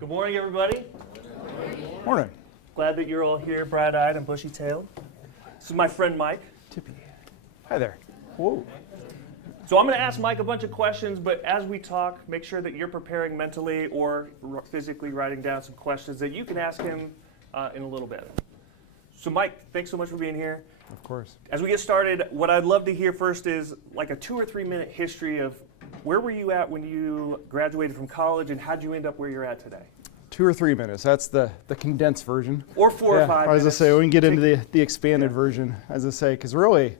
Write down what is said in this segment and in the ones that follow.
Good morning, everybody. Morning. Glad that you're all here, bright-eyed and bushy-tailed. This is my friend Mike. Tippy. Hi there. Whoa. So I'm going to ask Mike a bunch of questions, but as we talk, make sure that you're preparing mentally or physically writing down some questions that you can ask him in a little bit. So Mike, thanks so much for being here. Of course. As we get started, what I'd love to hear first is like a 2 or 3 minute history of where were you at when you graduated from college and how'd you end up where you're at today? 2 or 3 minutes. That's the condensed version. Or 4 or 5 minutes. I was going to say, we can get into the expanded version, as I say, because really,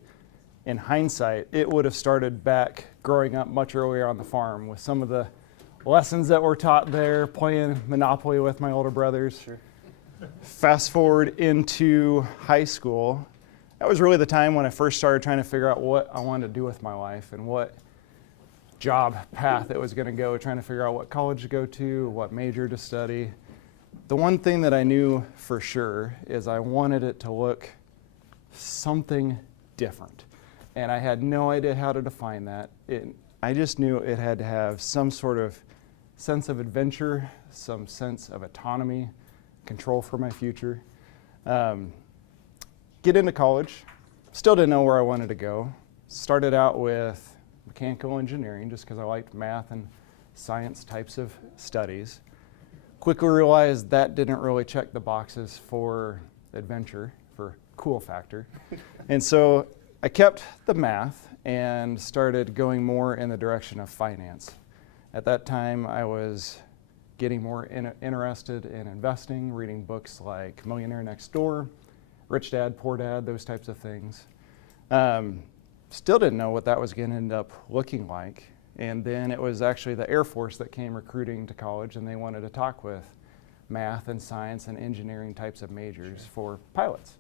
in hindsight, it would have started back growing up much earlier on the farm with some of the lessons that were taught there, playing Monopoly with my older brothers. Sure. Fast forward into high school. That was really the time when I first started trying to figure out what I wanted to do with my life and what job path it was going to go, trying to figure out what college to go to, what major to study. The one thing that I knew for sure is I wanted it to look something different. And I had no idea how to define that. I just knew it had to have some sort of sense of adventure, some sense of autonomy, control for my future. Get into college, still didn't know where I wanted to go. Started out with mechanical engineering just because I liked math and science types of studies. Quickly realized that didn't really check the boxes for adventure, for cool factor. And so I kept the math and started going more in the direction of finance. At that time, I was getting more interested in investing, reading books like Millionaire Next Door, Rich Dad, Poor Dad, those types of things. Still didn't know what that was going to end up looking like. And then it was actually the Air Force that came recruiting to college, and they wanted to talk with math and science and engineering types of majors for pilots.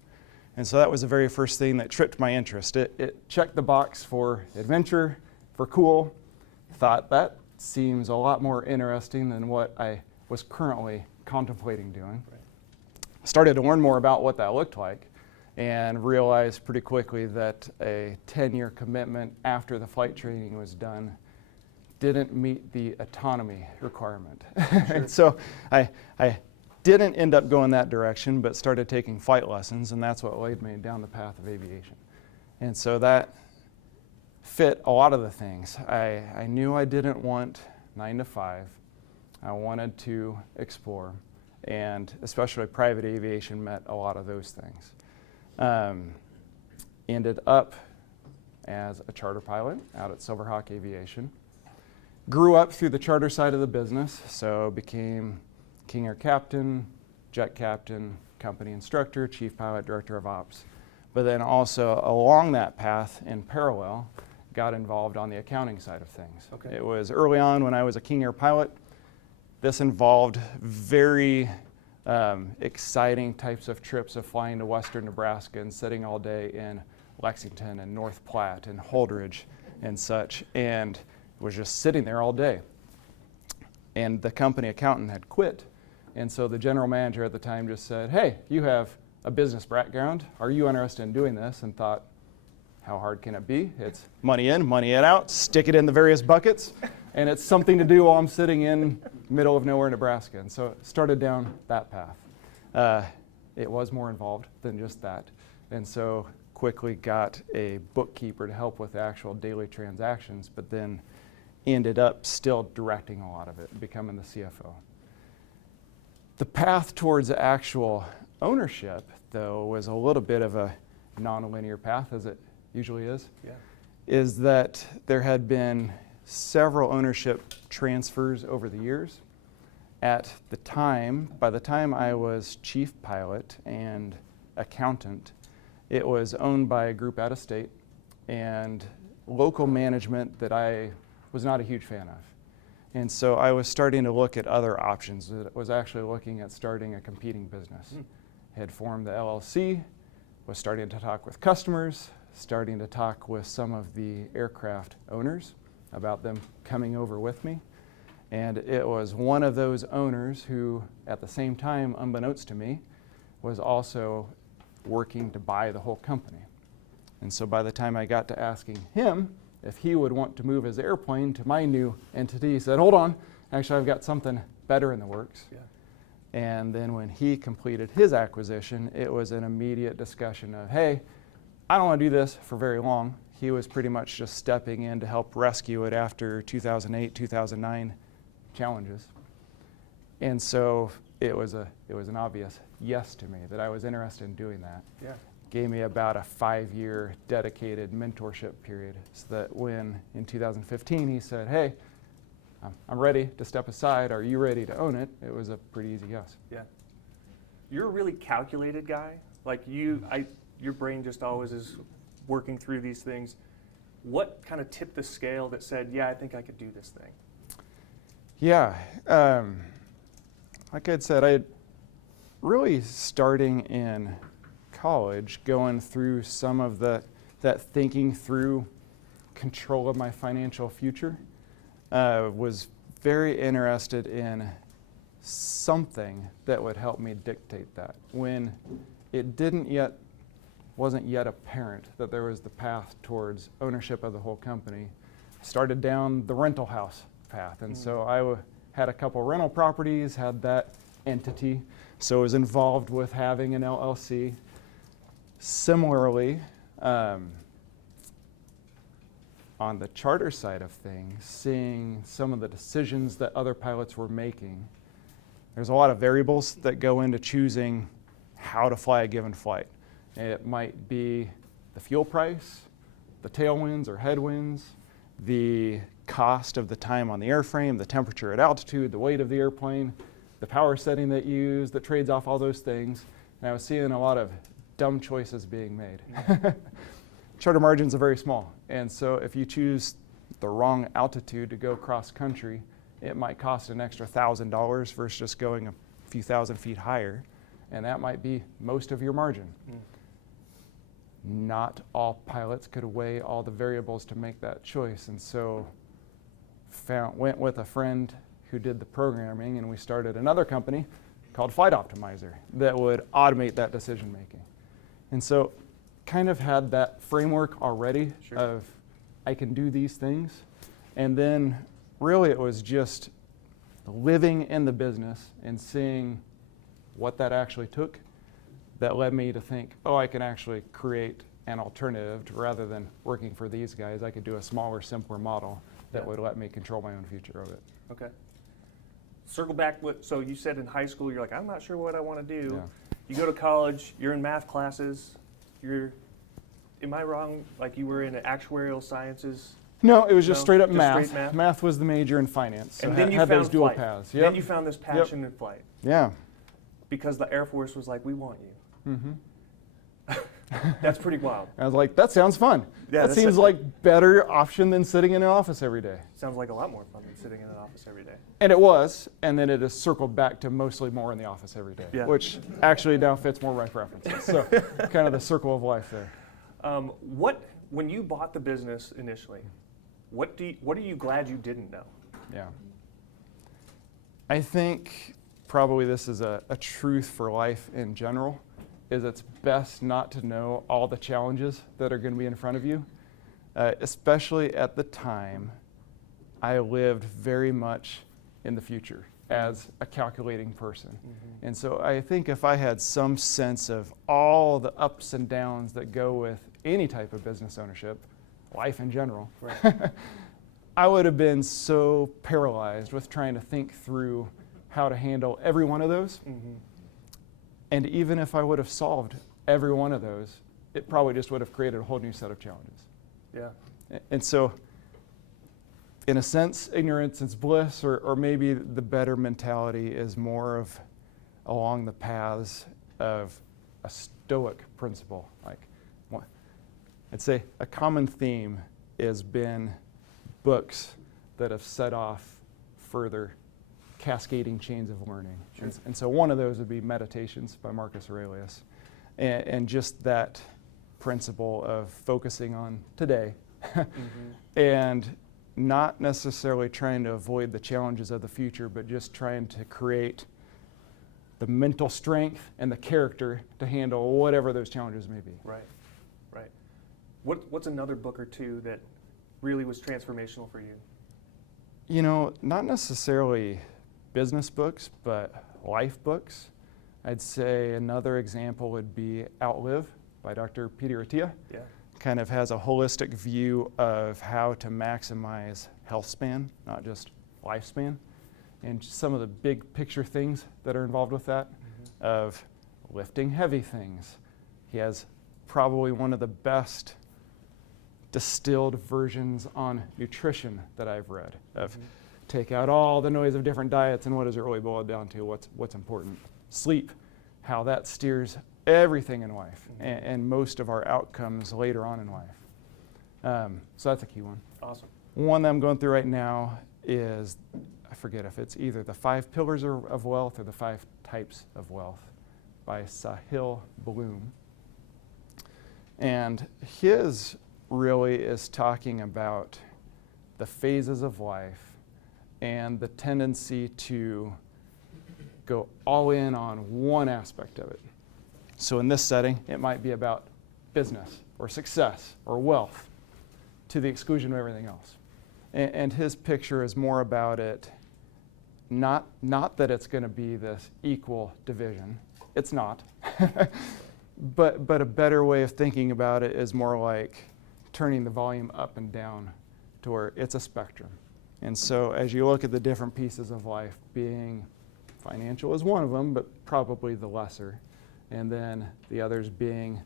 And so that was the very first thing that tripped my interest. It checked the box for adventure, for cool. Thought that seems a lot more interesting than what I was currently contemplating doing. Right. Started to learn more about what that looked like and realized pretty quickly that a 10-year commitment after the flight training was done didn't meet the autonomy requirement. Sure. And so I didn't end up going that direction, but started taking flight lessons, and that's what laid me down the path of aviation. And so that fit a lot of the things. I knew I didn't want 9 to 5. I wanted to explore, and especially private aviation met a lot of those things. Ended up as a charter pilot out at Silverhawk Aviation. Grew up through the charter side of the business, so became King Air captain, jet captain, company instructor, chief pilot, director of ops. But then also along that path in parallel, got involved on the accounting side of things. Okay. It was early on when I was a King Air pilot. This involved very exciting types of trips of flying to western Nebraska and sitting all day in Lexington and North Platte and Holdridge and such, and was just sitting there all day. And the company accountant had quit, and so the general manager at the time just said, "Hey, you have a business background. Are you interested in doing this?" And thought, how hard can it be? It's money in, money out, stick it in the various buckets, and it's something to do while I'm sitting in middle of nowhere, Nebraska. And so started down that path. It was more involved than just that. And so quickly got a bookkeeper to help with the actual daily transactions, but then ended up still directing a lot of it, becoming the CFO. The path towards actual ownership, though, was a little bit of a non-linear path, as it usually is. Yeah. Is that there had been several ownership transfers over the years. At the time, by the time I was chief pilot and accountant, it was owned by a group out of state and local management that I was not a huge fan of. And so I was starting to look at other options. I was actually looking at starting a competing business. Had formed the LLC, was starting to talk with customers, starting to talk with some of the aircraft owners about them coming over with me. And it was one of those owners who, at the same time, unbeknownst to me, was also working to buy the whole company. And so by the time I got to asking him if he would want to move his airplane to my new entity, he said, "Hold on, actually I've got something better in the works. Yeah. And then when he completed his acquisition, it was an immediate discussion of, hey, I don't want to do this for very long. He was pretty much just stepping in to help rescue it after 2008, 2009 challenges. And so it was an obvious yes to me that I was interested in doing that. Yeah. Gave me about a 5-year dedicated mentorship period, so that when in 2015 he said, hey, I'm ready to step aside. Are you ready to own it? It was a pretty easy yes. Yeah. You're a really calculated guy. Like your brain just always is working through these things. What kind of tipped the scale that said, yeah, I think I could do this thing? Yeah. Like I'd said, I really starting in college, going through some of that thinking through control of my financial future, was very interested in something that would help me dictate that. When it wasn't yet apparent that there was the path towards ownership of the whole company, started down the rental house path. And so I had a couple rental properties, had that entity, so I was involved with having an LLC. Similarly, on the charter side of things, seeing some of the decisions that other pilots were making, there's a lot of variables that go into choosing how to fly a given flight. It might be the fuel price, the tailwinds or headwinds, the cost of the time on the airframe, the temperature at altitude, the weight of the airplane, the power setting that you use that trades off all those things. And I was seeing a lot of dumb choices being made. Charter margins are very small. And so if you choose the wrong altitude to go cross country, it might cost an extra $1,000 versus just going a few thousand feet higher. And that might be most of your margin. Not all pilots could weigh all the variables to make that choice. And so went with a friend who did the programming, and we started another company called Flight Optimizer that would automate that decision making. And so kind of had that framework already of I can do these things. And then really it was just living in the business and seeing what that actually took that led me to think, oh, I can actually create an alternative rather than working for these guys. I could do a smaller, simpler model that would let me control my own future of it. Okay. Circle back, so you said in high school, you're like, I'm not sure what I want to do. Yeah. You go to college, you're in math classes, am I wrong? Like you were in actuarial sciences? No, it was just straight up just math. straight math? Math was the major in finance. So And then you had found those dual flight. paths. Then you found this passion in flight Yeah. because the Air Force was like, we want you. Mm-hmm. That's pretty wild. I was like, that sounds fun. Yeah, that seems like better option than sitting in an office every day. Sounds like a lot more fun than sitting in an office every day. And it was, and then it has circled back to mostly more in the office every day, which actually now fits more my preferences. So kind of the circle of life there. When you bought the business initially, what are you glad you didn't know? Yeah. I think probably this is a truth for life in general, is it's best not to know all the challenges that are going to be in front of you. Especially at the time, I lived very much in the future as a calculating person. Mm-hmm. And so I think if I had some sense of all the ups and downs that go with any type of business ownership, life in general, right. I would have been so paralyzed with trying to think through how to handle every one of those. Mm-hmm. And even if I would have solved every one of those, it probably just would have created a whole new set of challenges. Yeah. And so, in a sense, ignorance is bliss, or maybe the better mentality is more of along the paths of a stoic principle. Like, I'd say a common theme has been books that have set off further cascading chains of learning. Sure. And so one of those would be Meditations by Marcus Aurelius. And just that principle of focusing on today and not necessarily trying to avoid the challenges of the future, but just trying to create the mental strength and the character to handle whatever those challenges may be. Right, right. What's another book or two that really was transformational for you? You know, not necessarily business books, but life books. I'd say another example would be Outlive by Dr. Peter Attia. Yeah. Kind of has a holistic view of how to maximize health span, not just lifespan, and some of the big picture things that are involved with that, of lifting heavy things. He has probably one of the best distilled versions on nutrition that I've read, of take out all the noise of different diets and what does it really boil down to, what's important. Sleep, how that steers everything in life and most of our outcomes later on in life. So that's a key one. Awesome. One that I'm going through right now is, I forget if it's either the 5 Pillars of Wealth or the 5 Types of Wealth by Sahil Bloom. And his really is talking about the phases of life and the tendency to go all in on one aspect of it. So in this setting, it might be about business or success or wealth to the exclusion of everything else. And his picture is more about it, not that it's going to be this equal division. It's not. But a better way of thinking about it is more like turning the volume up and down to where it's a spectrum. And so as you look at the different pieces of life, being financial is one of them, but probably the lesser. And then the others being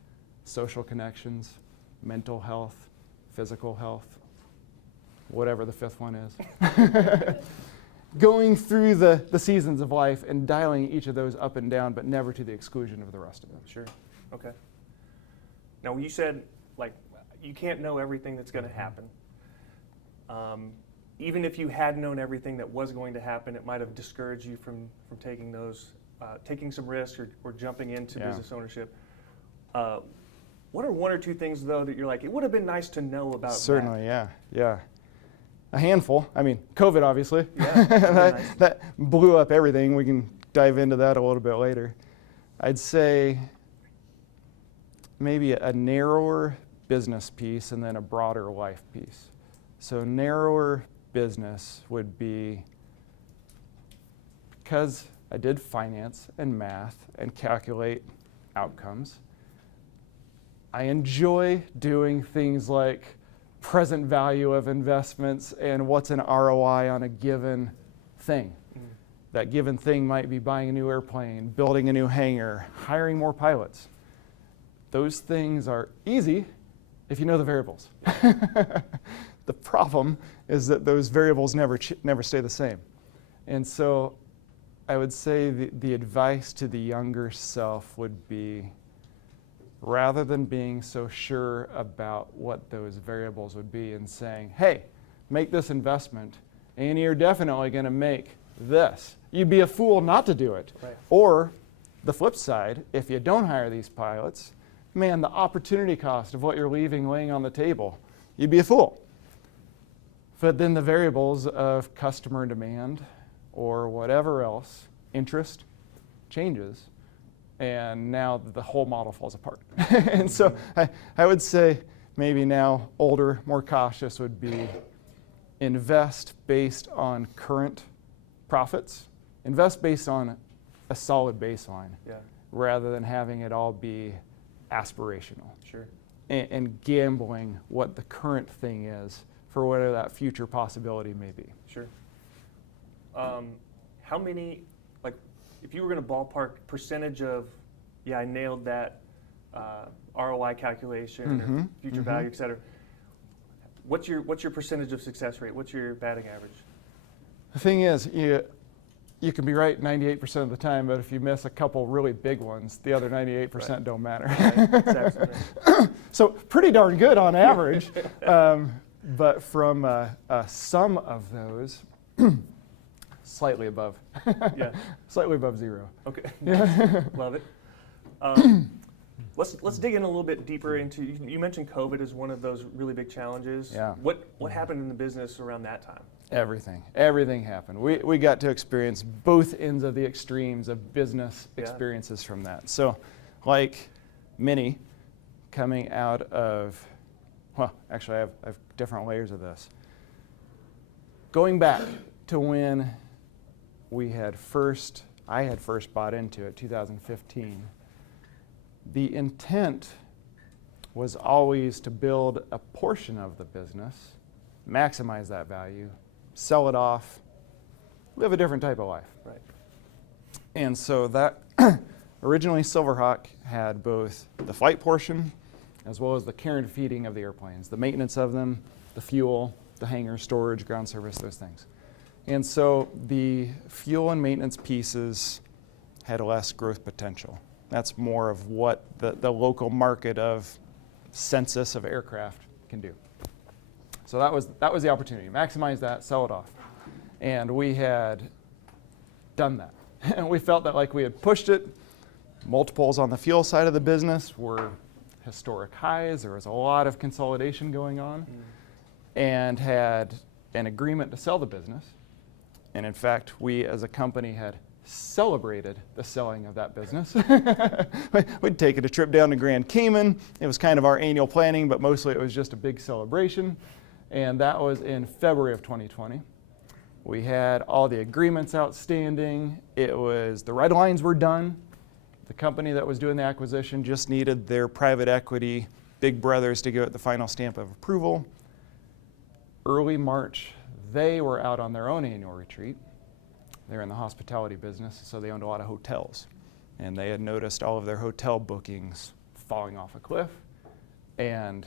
social connections, mental health, physical health, whatever the 5th one is. Going through the seasons of life and dialing each of those up and down, but never to the exclusion of the rest of them. Sure. Okay. Now, you said, like, you can't know everything that's going to happen. Even if you had known everything that was going to happen, it might have discouraged you from taking those, taking some risks or jumping into business ownership. What are 1 or 2 things, though, that you're like, it would have been nice to know about? Certainly, yeah. A handful. I mean, COVID, obviously. Yeah, that blew up everything. We can dive into that a little bit later. I'd say maybe a narrower business piece and then a broader life piece. So narrower business would be, because I did finance and math and calculate outcomes, I enjoy doing things like present value of investments and what's an ROI on a given thing. That given thing might be buying a new airplane, building a new hangar, hiring more pilots. Those things are easy if you know the variables. The problem is that those variables never stay the same. And so I would say the advice to the younger self would be, rather than being so sure about what those variables would be and saying, hey, make this investment and you're definitely going to make this. You'd be a fool not to do it. Right. Or the flip side, if you don't hire these pilots, man, the opportunity cost of what you're leaving laying on the table, you'd be a fool. But then the variables of customer demand or whatever else, interest, changes. And now the whole model falls apart. And so I would say maybe now older, more cautious would be invest based on current profits, invest based on a solid baseline, rather than having it all be aspirational. Sure. And gambling what the current thing is for whatever that future possibility may be. Sure. How many, like, if you were going to ballpark percentage of, I nailed that ROI calculation, or future value, et cetera, what's your percentage of success rate? What's your batting average? The thing is, you can be right 98% of the time, but if you miss a couple really big ones, the other 98% don't matter. Right. So pretty darn good on average. But from some of those, slightly above. Slightly above 0. Okay. Love it. Let's dig in a little bit deeper into, you mentioned COVID as one of those really big challenges. Yeah. What happened in the business around that time? Everything happened. We got to experience both ends of the extremes of business experiences from that. So like many coming out of, well, actually I have different layers of this. Going back to when I had first bought into it, 2015. The intent was always to build a portion of the business, maximize that value, sell it off, live a different type of life. Right. And so that originally Silverhawk had both the flight portion as well as the care and feeding of the airplanes, the maintenance of them, the fuel, the hangar, storage, ground service, those things. And so the fuel and maintenance pieces had less growth potential. That's more of what the local market of census of aircraft can do. So that was the opportunity. Maximize that, sell it off. And we had done that. And we felt that like we had pushed it. Multiples on the fuel side of the business were historic highs. There was a lot of consolidation going on, and had an agreement to sell the business. And in fact, we as a company had celebrated the selling of that business. We'd taken a trip down to Grand Cayman. It was kind of our annual planning, but mostly it was just a big celebration. And that was in February of 2020. We had all the agreements outstanding. The red lines were done. The company that was doing the acquisition just needed their private equity big brothers to give it the final stamp of approval. Early March, they were out on their own annual retreat. They're in the hospitality business, so they owned a lot of hotels. And they had noticed all of their hotel bookings falling off a cliff. And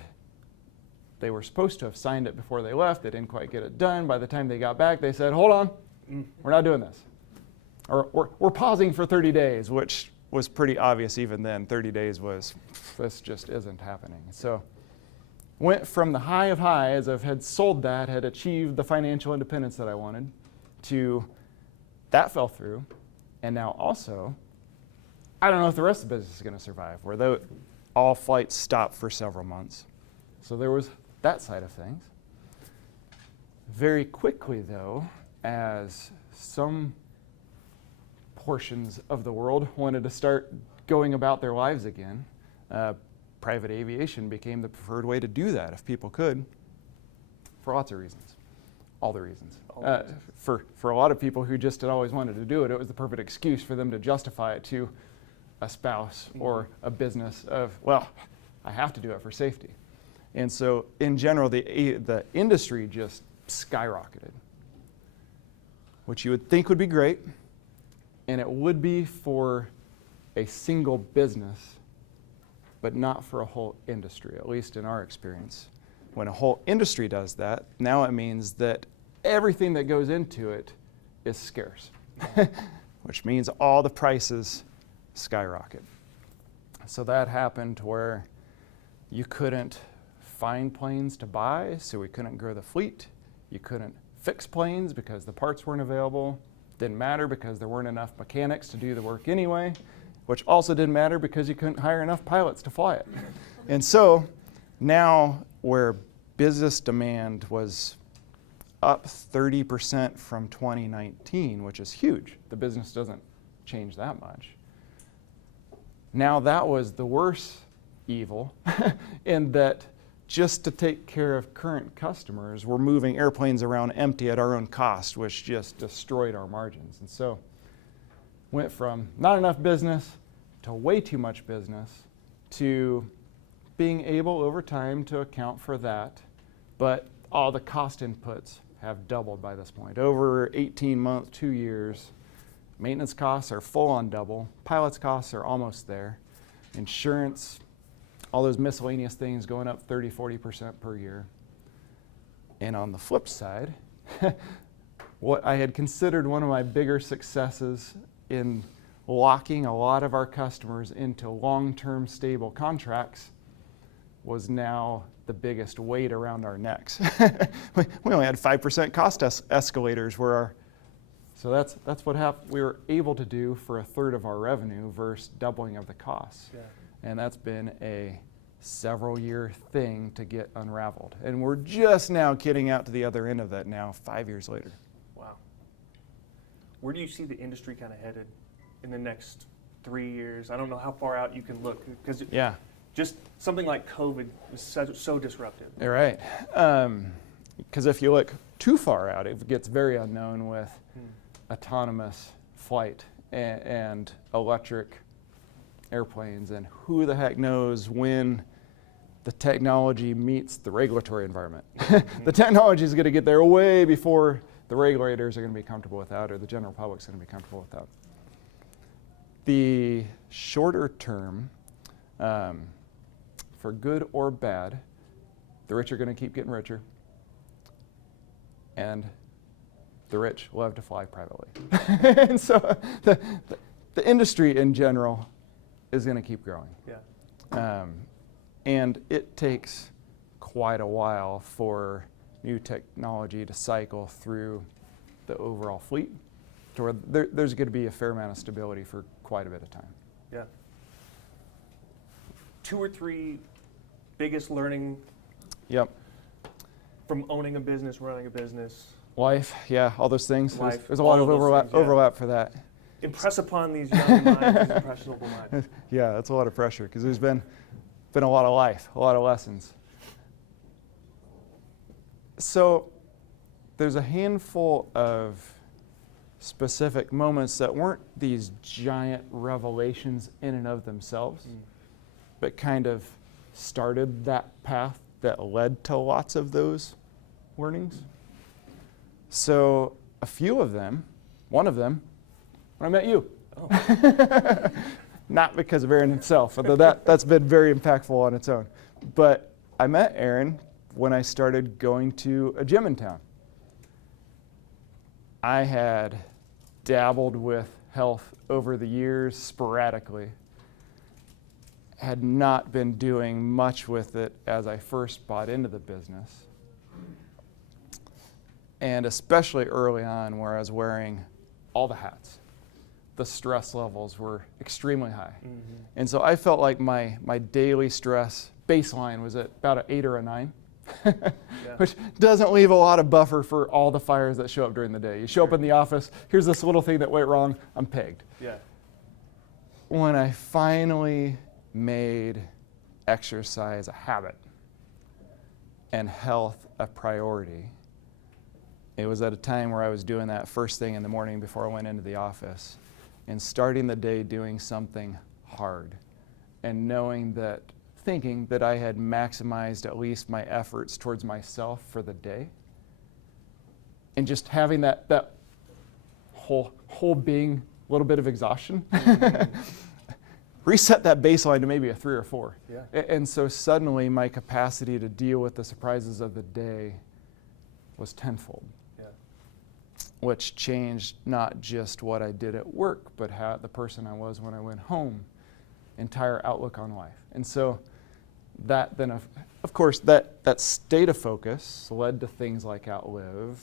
they were supposed to have signed it before they left. They didn't quite get it done. By the time they got back, they said, hold on, we're not doing this. Or we're pausing for 30 days, which was pretty obvious even then. 30 days was, this just isn't happening. So went from the high of highs of had sold that, had achieved the financial independence that I wanted, to that fell through. And now also, I don't know if the rest of the business is going to survive, where all flights stopped for several months. So there was that side of things. Very quickly, though, as some portions of the world wanted to start going about their lives again, private aviation became the preferred way to do that if people could, for lots of reasons. All the reasons. For a lot of people who just had always wanted to do it, it was the perfect excuse for them to justify it to a spouse or a business of, well, I have to do it for safety. And so in general, the industry just skyrocketed, which you would think would be great, and it would be for a single business, but not for a whole industry, at least in our experience. When a whole industry does that, now it means that everything that goes into it is scarce, which means all the prices skyrocket. So that happened where you couldn't find planes to buy, so we couldn't grow the fleet. You couldn't fix planes because the parts weren't available. Didn't matter because there weren't enough mechanics to do the work anyway, which also didn't matter because you couldn't hire enough pilots to fly it. And so now where business demand was up 30% from 2019, which is huge. The business doesn't change that much. Now that was the worst evil in that just to take care of current customers, we're moving airplanes around empty at our own cost, which just destroyed our margins. And so went from not enough business to way too much business to being able over time to account for that, but all the cost inputs have doubled by this point. Over 18 months, 2 years, maintenance costs are full on double, pilots costs are almost there, insurance, all those miscellaneous things going up 30, 40% per year. And on the flip side, what I had considered one of my bigger successes in locking a lot of our customers into long-term stable contracts was now the biggest weight around our necks. We only had 5% cost escalators so that's what we were able to do for a third of our revenue versus doubling of the costs. Yeah. And that's been a several year thing to get unraveled. And we're just now getting out to the other end of that now, 5 years later. Wow. Where do you see the industry kind of headed in the next 3 years? I don't know how far out you can look, because just something like COVID is so disruptive. You're right. Because if you look too far out, it gets very unknown with autonomous flight and electric airplanes, and who the heck knows when the technology meets the regulatory environment. The technology is going to get there way before the regulators are going to be comfortable with that, or the general public's going to be comfortable with that. The shorter term, for good or bad, the rich are going to keep getting richer, and the rich love to fly privately. And so the industry in general is going to keep growing. Yeah. And it takes quite a while for new technology to cycle through the overall fleet, to where there's going to be a fair amount of stability for quite a bit of time. Yeah. 2 or 3 biggest learning Yep. from owning a business, running a business. Life, yeah, all those things. Life, There's a lot all of of those overlap, things, yeah. overlap for that. Impress upon these young minds, these impressionable minds. Yeah, that's a lot of pressure because there's been a lot of life, a lot of lessons. So there's a handful of specific moments that weren't these giant revelations in and of themselves, but kind of started that path that led to lots of those learnings. So a few of them, one of them, when I met you. Oh. Not because of Aaron himself, although that's been very impactful on its own. But I met Aaron when I started going to a gym in town. I had dabbled with health over the years sporadically, had not been doing much with it as I first bought into the business. And especially early on, where I was wearing all the hats, the stress levels were extremely high. Mm-hmm. And so I felt like my daily stress baseline was at about an 8 or a 9, which doesn't leave a lot of buffer for all the fires that show up during the day. You show up in the office, here's this little thing that went wrong, I'm pegged. Yeah. When I finally made exercise a habit and health a priority, it was at a time where I was doing that first thing in the morning before I went into the office, and starting the day doing something hard, and thinking that I had maximized at least my efforts towards myself for the day, and just having that whole being a little bit of exhaustion, reset that baseline to maybe a 3 or 4. Yeah. And so suddenly my capacity to deal with the surprises of the day was tenfold. Which changed not just what I did at work, but how the person I was when I went home, entire outlook on life. And so that then, of course, that state of focus led to things like Outlive,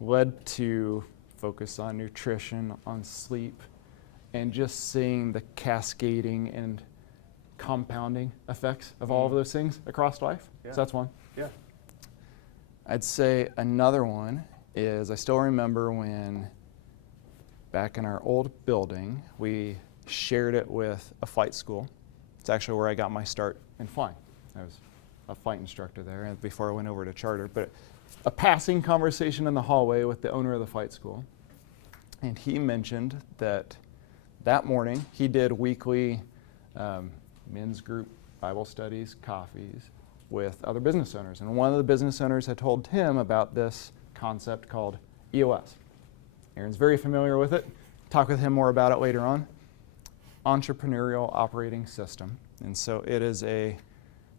led to focus on nutrition, on sleep, and just seeing the cascading and compounding effects of all of those things across life. Yeah. So that's one. Yeah. I'd say another one is I still remember when back in our old building, we shared it with a flight school. It's actually where I got my start in flying. I was a flight instructor there before I went over to charter. But a passing conversation in the hallway with the owner of the flight school. And he mentioned that morning he did weekly men's group Bible studies, coffees, with other business owners. And one of the business owners had told him about this concept called EOS. Aaron's very familiar with it. Talk with him more about it later on. Entrepreneurial Operating System. And so it is a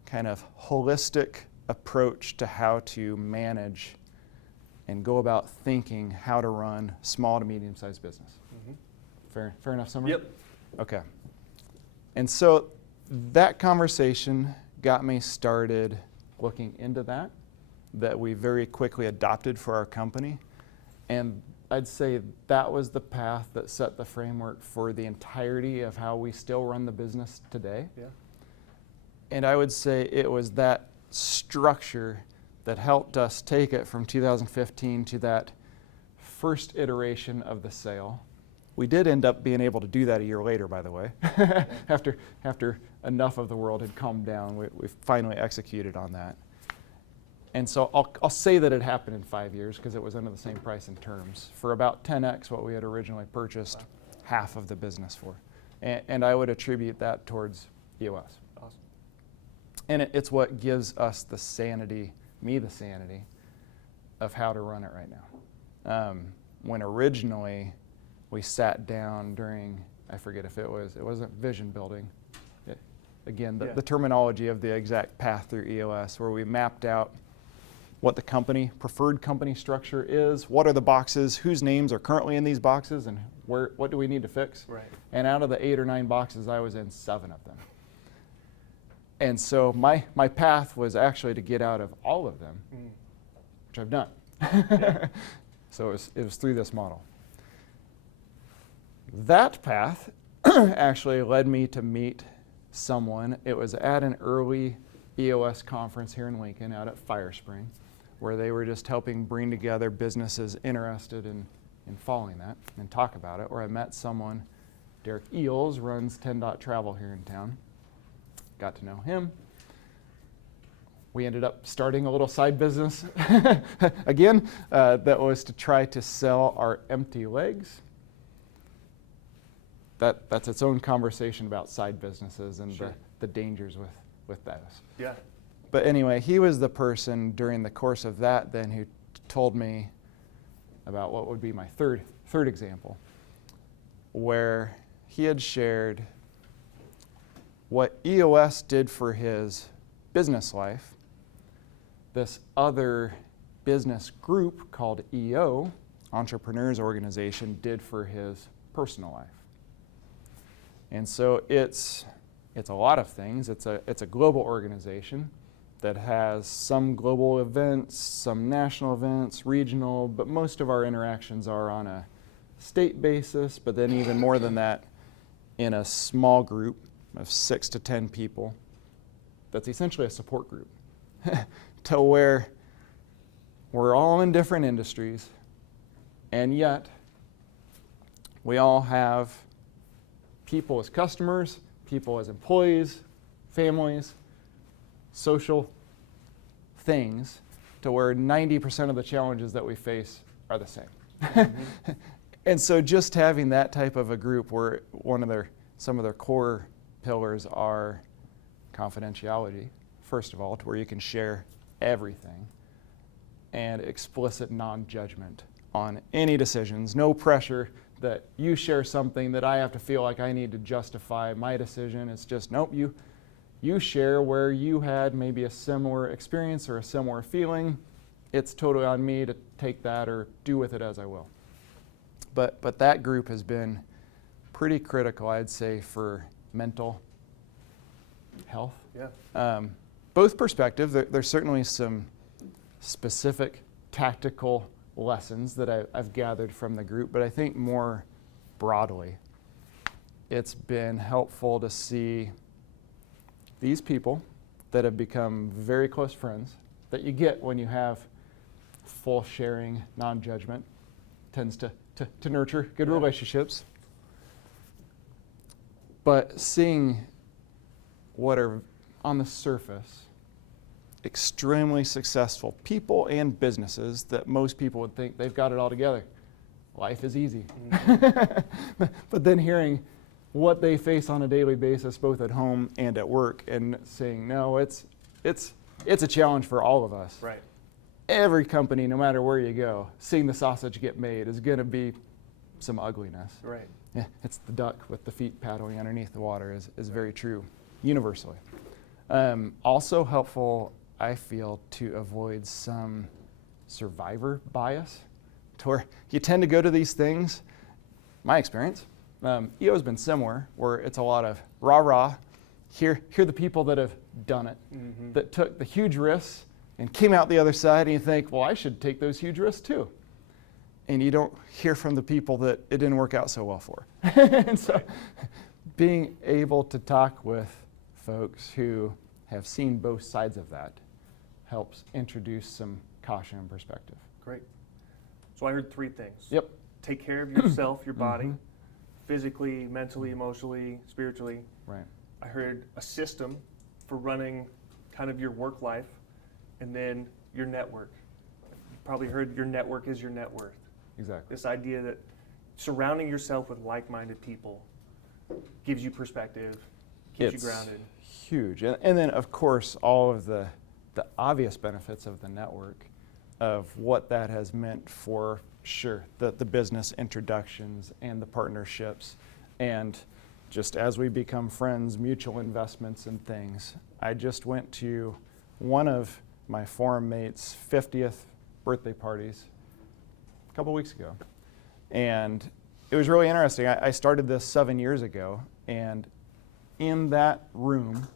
kind of holistic approach to how to manage and go about thinking how to run small to medium-sized business. Mm-hmm. Fair enough summary? Yep. Okay. And so that conversation got me started looking into that we very quickly adopted for our company. And I'd say that was the path that set the framework for the entirety of how we still run the business today. Yeah. And I would say it was that structure that helped us take it from 2015 to that first iteration of the sale. We did end up being able to do that a year later, by the way. After enough of the world had calmed down, we finally executed on that. And so I'll say that it happened in 5 years because it was under the same price and terms for about 10x what we had originally purchased half of the business for. And I would attribute that towards EOS. Awesome. And it's what gives us the sanity of how to run it right now. When originally we sat down during, I forget if it wasn't vision building. Again, the terminology of the exact path through EOS, where we mapped out what the preferred company structure is, what are the boxes, whose names are currently in these boxes, and what do we need to fix? Right. And out of the 8 or 9 boxes, I was in 7 of them. And so my path was actually to get out of all of them, which I've done. Yeah. So it was through this model. That path actually led me to meet someone. It was at an early EOS conference here in Lincoln out at Fire Spring, where they were just helping bring together businesses interested in following that and talk about it, where I met someone. Derek Eels runs 10 Dot Travel here in town. Got to know him. We ended up starting a little side business again that was to try to sell our empty legs. That's its own conversation about side businesses and Sure. the dangers with those. Yeah. But anyway, he was the person during the course of that then who told me about what would be my third example, where he had shared what EOS did for his business life. This other business group called EO, Entrepreneurs Organization, did for his personal life. And so it's a lot of things. It's a global organization that has some global events, some national events, regional, but most of our interactions are on a state basis, but then even more than that, in a small group of 6 to 10 people that's essentially a support group to where we're all in different industries, and yet we all have people as customers, people as employees, families, social things, to where 90% of the challenges that we face are the same. Mm-hmm. And so just having that type of a group where some of their core pillars are confidentiality, first of all, to where you can share everything, and explicit non-judgment on any decisions, no pressure that you share something that I have to feel like I need to justify my decision. It's just, nope, you share where you had maybe a similar experience or a similar feeling. It's totally on me to take that or do with it as I will. But that group has been pretty critical, I'd say, for mental health. Yeah. Both perspectives. There's certainly some specific tactical lessons that I've gathered from the group, but I think more broadly, it's been helpful to see these people that have become very close friends that you get when you have full sharing, non-judgment, tends to nurture good relationships. But seeing what are on the surface extremely successful people and businesses that most people would think they've got it all together. Life is easy. Mm-hmm. But then hearing what they face on a daily basis, both at home and at work, and saying, no, it's a challenge for all of us. Right. Every company, no matter where you go, seeing the sausage get made is going to be some ugliness. Right. Yeah, it's the duck with the feet paddling underneath the water is very true, universally. Also helpful, I feel, to avoid some survivor bias, to where you tend to go to these things. My experience, EO's been similar, where it's a lot of rah-rah. Here are the people that have done it, mm-hmm. that took the huge risks and came out the other side, and you think, well, I should take those huge risks too. And you don't hear from the people that it didn't work out so well for. And so being able to talk with folks who have seen both sides of that helps introduce some caution and perspective. Great. So I heard 3 things. Yep. Take care of yourself, your body, Mm-hmm. physically, mentally, emotionally, spiritually. Right. I heard a system for running kind of your work life, and then your network. You probably heard your network is your net worth. Exactly. This idea that surrounding yourself with like-minded people gives you perspective, keeps you grounded. Huge. And then, of course, all of the obvious benefits of the network, of what that has meant for, sure, the business introductions and the partnerships, and just as we become friends, mutual investments and things. I just went to one of my forum mates' 50th birthday parties a couple weeks ago. And it was really interesting. I started this 7 years ago, and in that room,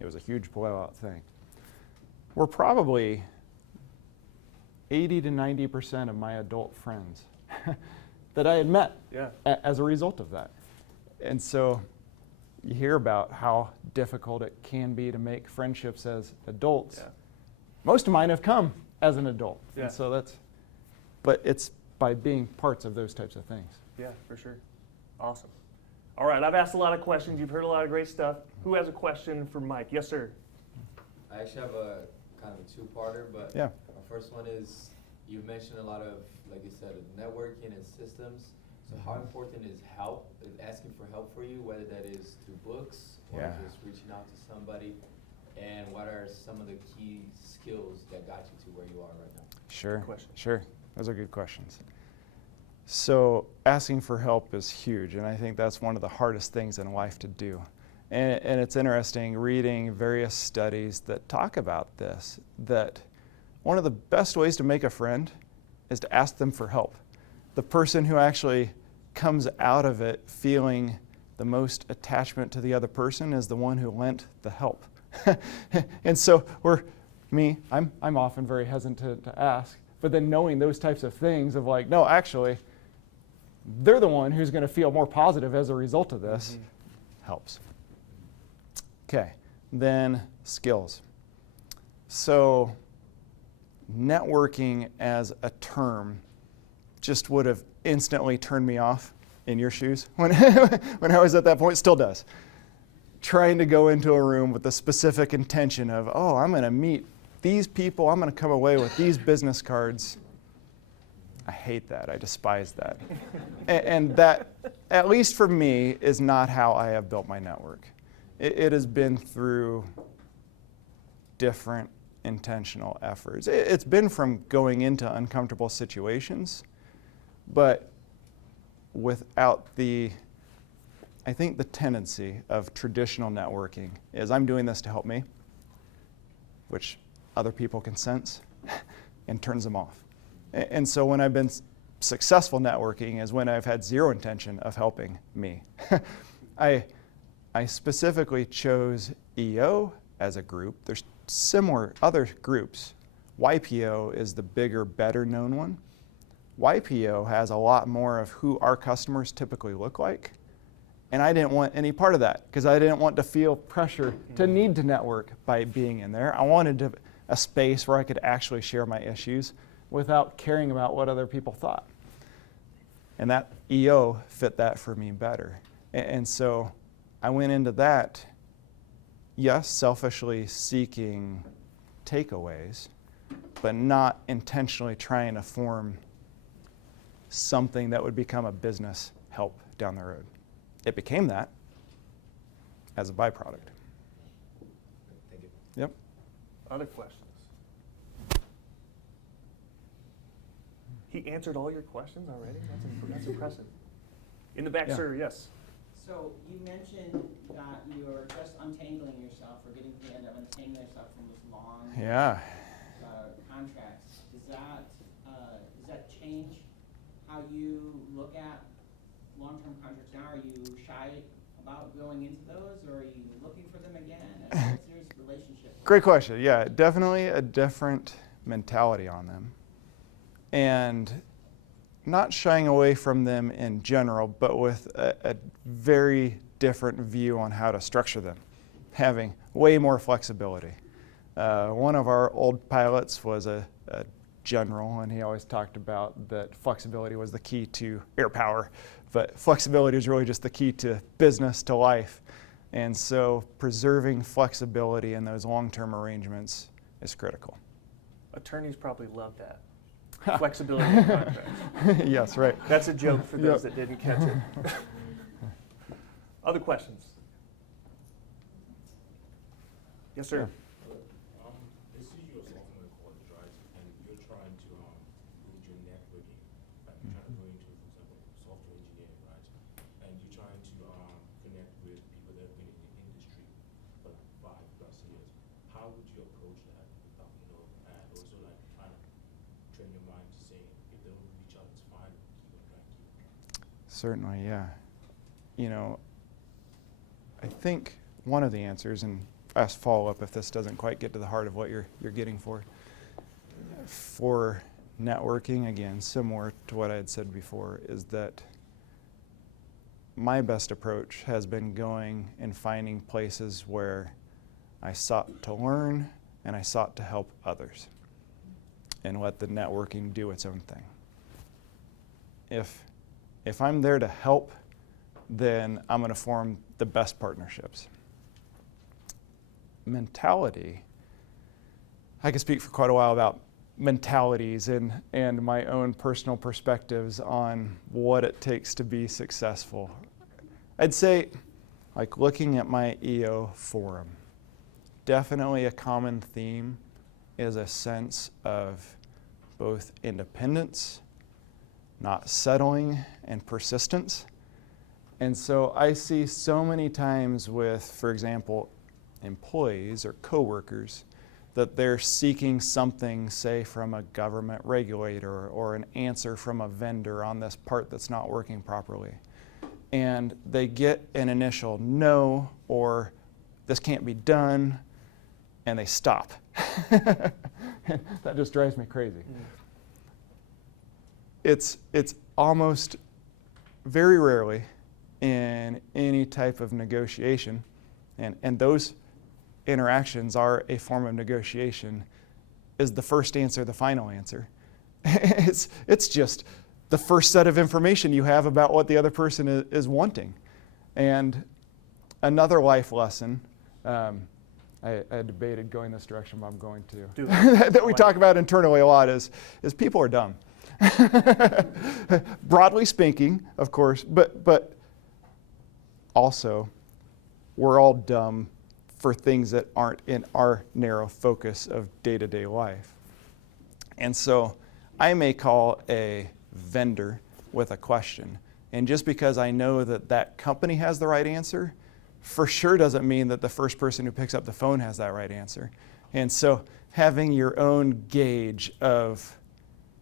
it was a huge blowout thing, we're probably 80 to 90% of my adult friends that I had met as a result of that. And so you hear about how difficult it can be to make friendships as adults. Yeah. Most of mine have come as an adult. Yeah. And so but it's by being parts of those types of things. Yeah, for sure. Awesome. All right, I've asked a lot of questions. You've heard a lot of great stuff. Who has a question for Mike? Yes, sir. I actually have a kind of a two-parter, but Yeah. my first one is, you mentioned a lot of, like you said, networking and systems. So how important is help, is asking for help for you, whether that is through books or Yeah. just reaching out to somebody? And what are some of the key skills that got you to where you are right now? Sure. Good question. Sure. Those are good questions. So asking for help is huge, and I think that's one of the hardest things in life to do. And it's interesting reading various studies that talk about this, that one of the best ways to make a friend is to ask them for help. The person who actually comes out of it feeling the most attachment to the other person is the one who lent the help. And so I'm often very hesitant to ask, but then knowing those types of things of like, no, actually, they're the one who's going to feel more positive as a result of this, helps. Okay, then skills. So networking as a term just would have instantly turned me off in your shoes when I was at that point, still does. Trying to go into a room with the specific intention of, oh, I'm going to meet these people, I'm going to come away with these business cards. I hate that. I despise that. And that, at least for me, is not how I have built my network. It has been through different intentional efforts. It's been from going into uncomfortable situations, but without I think the tendency of traditional networking is I'm doing this to help me, which other people can sense and turns them off. And so when I've been successful networking is when I've had zero intention of helping me. I specifically chose EO as a group. There's similar other groups. YPO is the bigger, better known one. YPO has a lot more of who our customers typically look like. And I didn't want any part of that because I didn't want to feel pressure to need to network by being in there. I wanted a space where I could actually share my issues without caring about what other people thought. And that EO fit that for me better. And so I went into that, yes, selfishly seeking takeaways, but not intentionally trying to form something that would become a business help down the road. It became that as a byproduct. Thank you. Yep. Other questions? He answered all your questions already? That's impressive. In the back, Yeah. sir, yes. So you mentioned that you're just untangling yourself or getting to the end of untangling yourself from those long Yeah. contracts. Does that change how you look at long-term contracts now? Are you shy about going into those, or are you looking for them again? What's your relationship? Great question. Yeah, definitely a different mentality on them. And not shying away from them in general, but with a very different view on how to structure them, having way more flexibility. One of our old pilots was a general, and he always talked about that flexibility was the key to air power, but flexibility is really just the key to business, to life. And so preserving flexibility in those long-term arrangements is critical. Attorneys probably love that. Flexibility in contracts. Yes, right. That's a joke for those Yep. that didn't catch it. Other questions? Yes, sir. They see you as ultimate college, right? And you're trying to build your networking. Like you're trying to go into, for example, software engineering, right? And you're trying to connect with people that have been in the industry for like 5+ years. How would you approach that? And also like trying to train your mind to say if they don't reach out, it's fine. Keep on trying to. Certainly, yeah. I think one of the answers, and ask follow-up if this doesn't quite get to the heart of what you're getting for networking, again, similar to what I had said before, is that my best approach has been going and finding places where I sought to learn and I sought to help others and let the networking do its own thing. If I'm there to help, then I'm going to form the best partnerships. Mentality, I could speak for quite a while about mentalities and my own personal perspectives on what it takes to be successful. I'd say, like looking at my EO forum, definitely a common theme is a sense of both independence, not settling, and persistence. And so I see so many times with, for example, employees or coworkers that they're seeking something, say, from a government regulator or an answer from a vendor on this part that's not working properly. And they get an initial no or this can't be done, and they stop. That just drives me crazy. It's almost very rarely in any type of negotiation, and those interactions are a form of negotiation, is the first answer the final answer. It's just the first set of information you have about what the other person is wanting. And another life lesson, I debated going this direction, but I'm going to, that we talk about internally a lot is people are dumb. Broadly speaking, of course, but also we're all dumb for things that aren't in our narrow focus of day-to-day life. And so I may call a vendor with a question, and just because I know that that company has the right answer, for sure doesn't mean that the first person who picks up the phone has that right answer. And so having your own gauge of,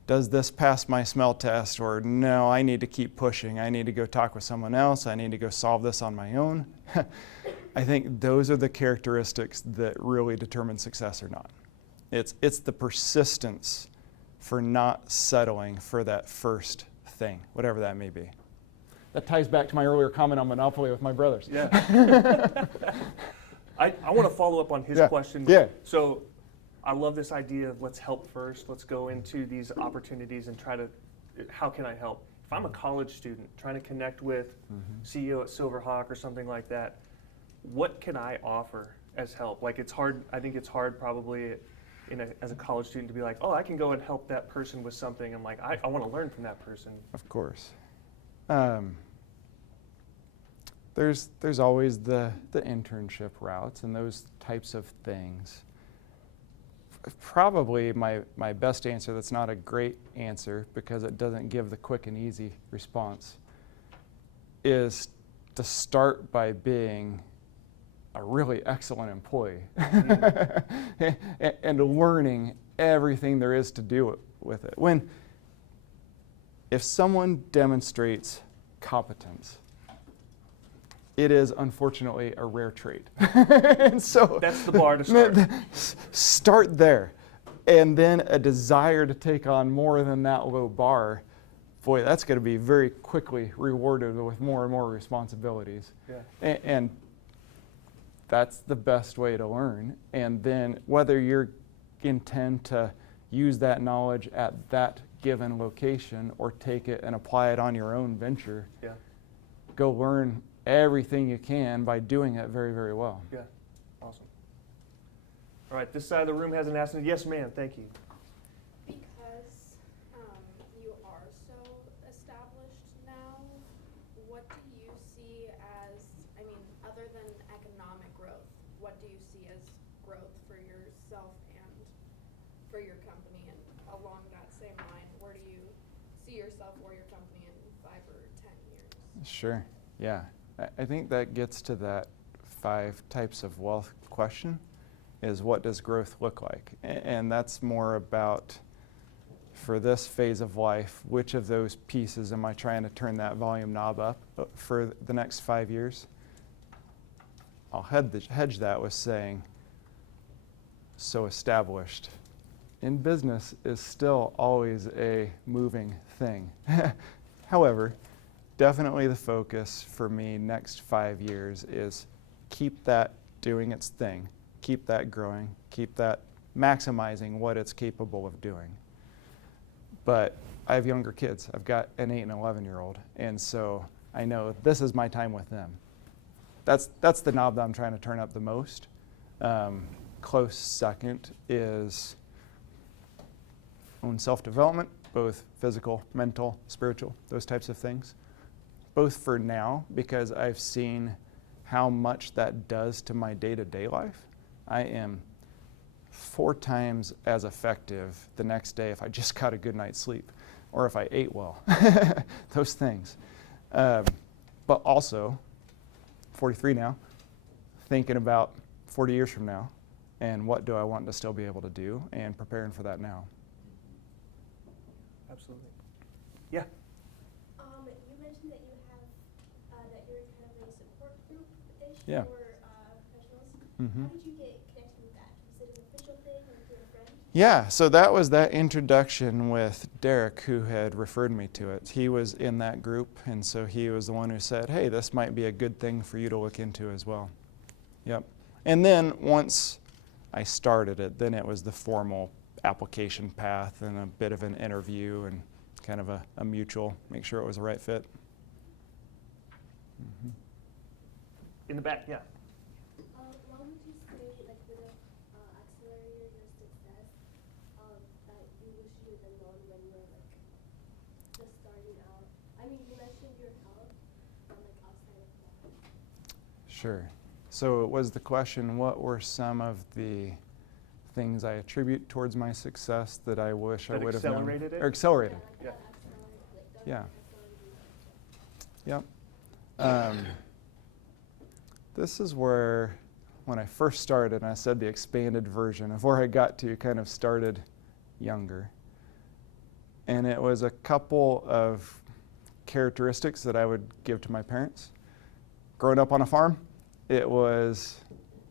does this pass my smell test, or no, I need to keep pushing, I need to go talk with someone else, I need to go solve this on my own. I think those are the characteristics that really determine success or not. It's the persistence for not settling for that first thing, whatever that may be. That ties back to my earlier comment on Monopoly with my brothers. Yeah. I want to follow up on his question. Yeah. So I love this idea of let's help first. Let's go into these opportunities and try to, how can I help? If I'm a college student trying to connect with CEO at Silverhawk or something like that, what can I offer as help? Like it's hard, I think it's hard probably as a college student to be like, oh, I can go and help that person with something. I'm like, I want to learn from that person. Of course. There's always the internship routes and those types of things. Probably my best answer, that's not a great answer because it doesn't give the quick and easy response, is to start by being a really excellent employee and learning everything there is to do with it. If someone demonstrates competence, it is unfortunately a rare trait. And so That's the bar to start. Start there. And then a desire to take on more than that low bar, boy, that's going to be very quickly rewarded with more and more responsibilities. Yeah. And that's the best way to learn. And then whether you intend to use that knowledge at that given location or take it and apply it on your own venture, go learn everything you can by doing it very, very well. Yeah, awesome. All right, this side of the room hasn't asked it. Yes, ma'am, thank you. see as, I mean, other than economic growth, what do you see as growth for yourself and for your company? And along that same line, where do you see yourself or your company in 5 or 10 years? Sure, yeah. I think that gets to that 5 types of wealth question, is what does growth look like? And that's more about, for this phase of life, which of those pieces am I trying to turn that volume knob up for the next 5 years? I'll hedge that with saying, so established. In business is still always a moving thing. However, definitely the focus for me next 5 years is keep that doing its thing, keep that growing, keep that maximizing what it's capable of doing. But I have younger kids. I've got an 8 and 11-year-old, and so I know this is my time with them. That's the knob that I'm trying to turn up the most. Close second is own self-development, both physical, mental, spiritual, those types of things. Both for now, because I've seen how much that does to my day-to-day life. I am 4 times as effective the next day if I just got a good night's sleep or if I ate well, those things. But also, 43 now, thinking about 40 years from now and what do I want to still be able to do and preparing for that now. Absolutely. Yeah. You mentioned that you have, that you're kind of a support group-ish Yeah. for professionals. Mm-hmm. How did you get connected with that? Was it an official thing or through a friend? Yeah, so that was that introduction with Derek, who had referred me to it. He was in that group, and so he was the one who said, hey, this might be a good thing for you to look into as well. Yep. And then once I started it, then it was the formal application path and a bit of an interview and kind of a mutual, make sure it was the right fit. Mm-hmm. In the back, yeah. What would you say, like, would have accelerated your success that you wish you would have known when you were, like, just starting out? I mean, you mentioned your health, but, like, outside of that. Sure. So it was the question, what were some of the things I attribute towards my success that I wish I That would have known? accelerated it? Or accelerated. Yeah, like, Yeah. that accelerated, like, that Yeah. accelerated. Yep. This is where, when I first started, and I said the expanded version of where I got to kind of started younger. And it was a couple of characteristics that I would give to my parents. Growing up on a farm, it was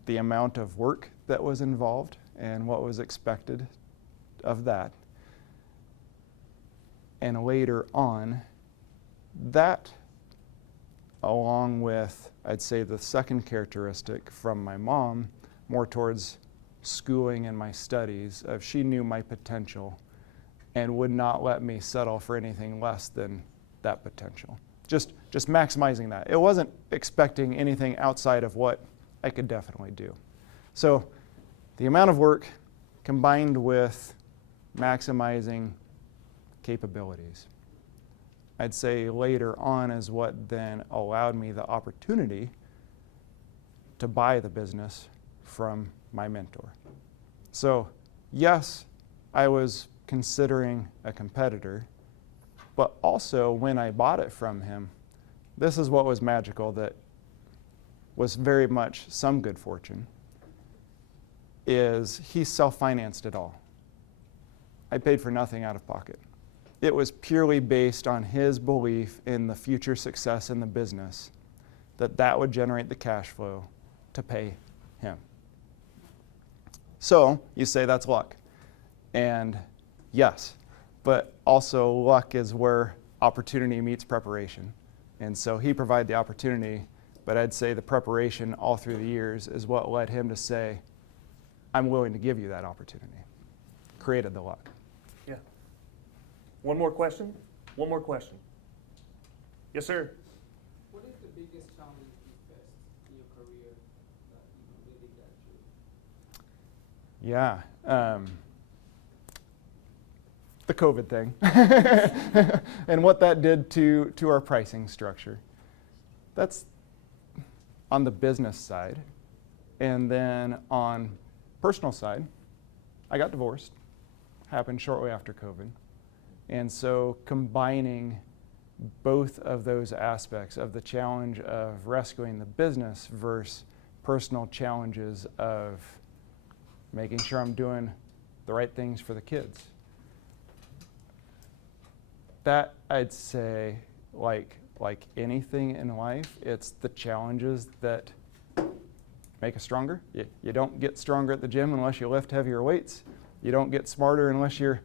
the amount of work that was involved and what was expected of that. And later on, that, along with, I'd say, the second characteristic from my mom, more towards schooling and my studies, of she knew my potential and would not let me settle for anything less than that potential. Just maximizing that. It wasn't expecting anything outside of what I could definitely do. So the amount of work combined with maximizing capabilities, I'd say later on is what then allowed me the opportunity to buy the business from my mentor. So yes, I was considering a competitor, but also when I bought it from him, this is what was magical, that was very much some good fortune, is he self-financed it all. I paid for nothing out of pocket. It was purely based on his belief in the future success in the business, that would generate the cash flow to pay him. So you say that's luck. And yes, but also luck is where opportunity meets preparation. And so he provided the opportunity, but I'd say the preparation all through the years is what led him to say, I'm willing to give you that opportunity. Created the luck. Yeah. One more question? One more question. Yes, sir. What is the biggest challenge you faced in your career that you really got through? Yeah. The COVID thing and what that did to our pricing structure. That's on the business side. And then on personal side, I got divorced. Happened shortly after COVID. And so combining both of those aspects of the challenge of rescuing the business versus personal challenges of making sure I'm doing the right things for the kids. That, I'd say, like anything in life, it's the challenges that make us stronger. You don't get stronger at the gym unless you lift heavier weights. You don't get smarter unless you're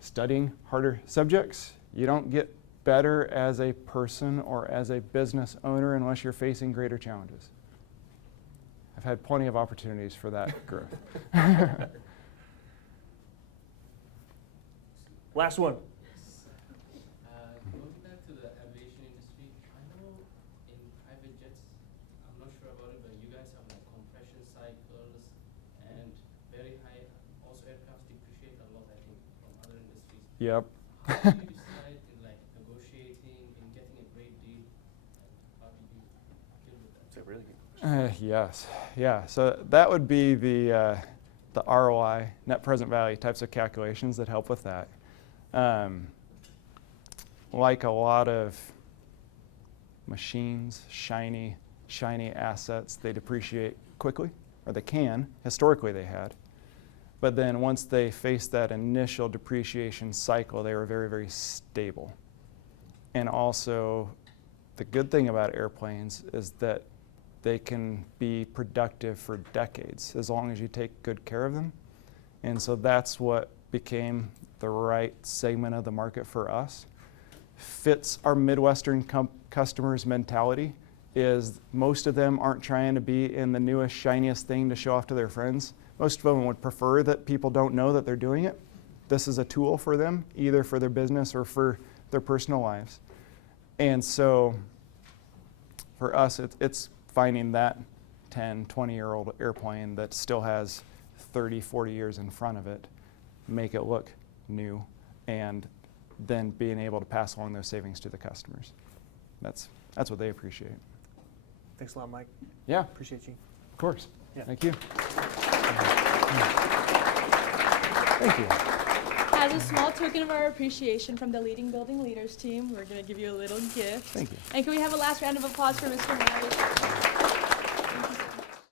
studying harder subjects. You don't get better as a person or as a business owner unless you're facing greater challenges. I've had plenty of opportunities for that growth. Last one. Going back to the aviation industry, I know in private jets, I'm not sure about it, but you guys have like compression cycles and very high, also aircraft depreciate a lot, I think, from other industries. Yep. How do you decide in like negotiating and getting a great deal? And how do you deal with that? That's a really good question. Yes, yeah. So that would be the ROI, net present value types of calculations that help with that. Like a lot of machines, shiny assets, they depreciate quickly, or they can. Historically, they had. But then once they faced that initial depreciation cycle, they were very, very stable. And also, the good thing about airplanes is that they can be productive for decades as long as you take good care of them. And so that's what became the right segment of the market for us. Fits our Midwestern customers' mentality is most of them aren't trying to be in the newest, shiniest thing to show off to their friends. Most of them would prefer that people don't know that they're doing it. This is a tool for them, either for their business or for their personal lives. And so for us, it's finding that 10, 20-year-old airplane that still has 30, 40 years in front of it, make it look new, and then being able to pass along those savings to the customers. That's what they appreciate. Thanks a lot, Mike. Yeah, Appreciate you. of course. Yeah. Thank you. Thank you. As a small token of our appreciation from the Leading Building Leaders team, we're going to give you a little gift. Thank you. And can we have a last round of applause for Mr. Mary?